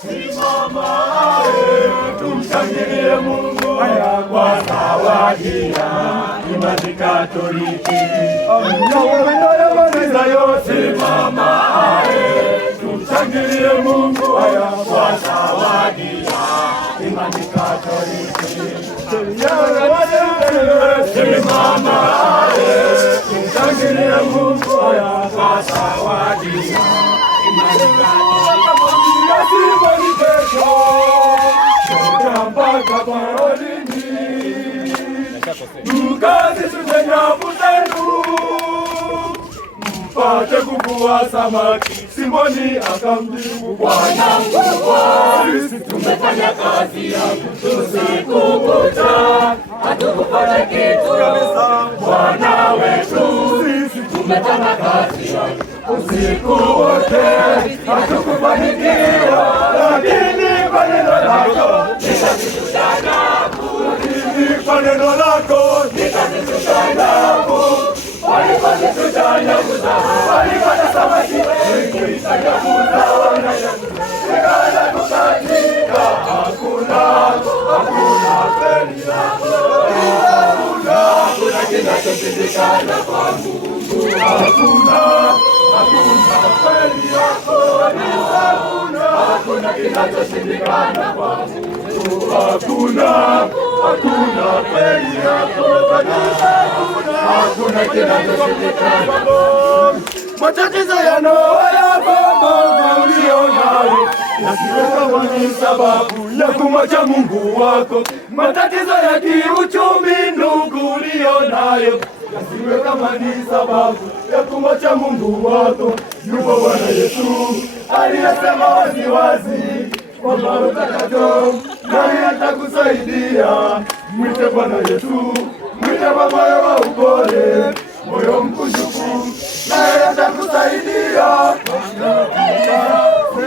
Simama tumshangilie Mungu kwa zawadi ya imani Katoliki. Simama tumshangilie Mungu kwa zawadi ya imani Katoliki. Simama tumshangilie Mungu kwa zawadi ya imani Katoliki. Mkazishushe nyavu zenu mpate kuvua samaki. Simoni akamjibu, Bwana mkubwa, sisi tumefanya kazi ya usiku kucha, hatukupata kitu. Bwana wetu, sisi tumefanya kazi ya usiku wote, hatukufanikiwa, lakini kwa neno lako nitazishusha nyavu. Kwa neno lako nitazishusha nyavu. Walipozishusha nyavu zao walipata samaki wengi, nyavu zao zikaanza kukatika. Hakuna kweli yako, hakuna kinachoshindikana kwa Mungu. Hakuna kweli yako, hakuna kinachoshindikana kwa Mungu. Hakuna kweli yako, hakuna kinachoshindikana. Matatizo ya Noa ulionayo yasiwe kama ni sababu ya kumwacha Mungu wako. Matatizo ya kiuchumi ndugu ulionayo yasiwe kama ni sababu ya kumwacha Mungu wako. Yupo Bwana Yesu aliyesema waziwazi kwamba utakacho naye atakusaidia. Mwite Bwana Yesu, mwite kwa moyo wa upole, moyo mkunjufu, naye atakusaidia. Uye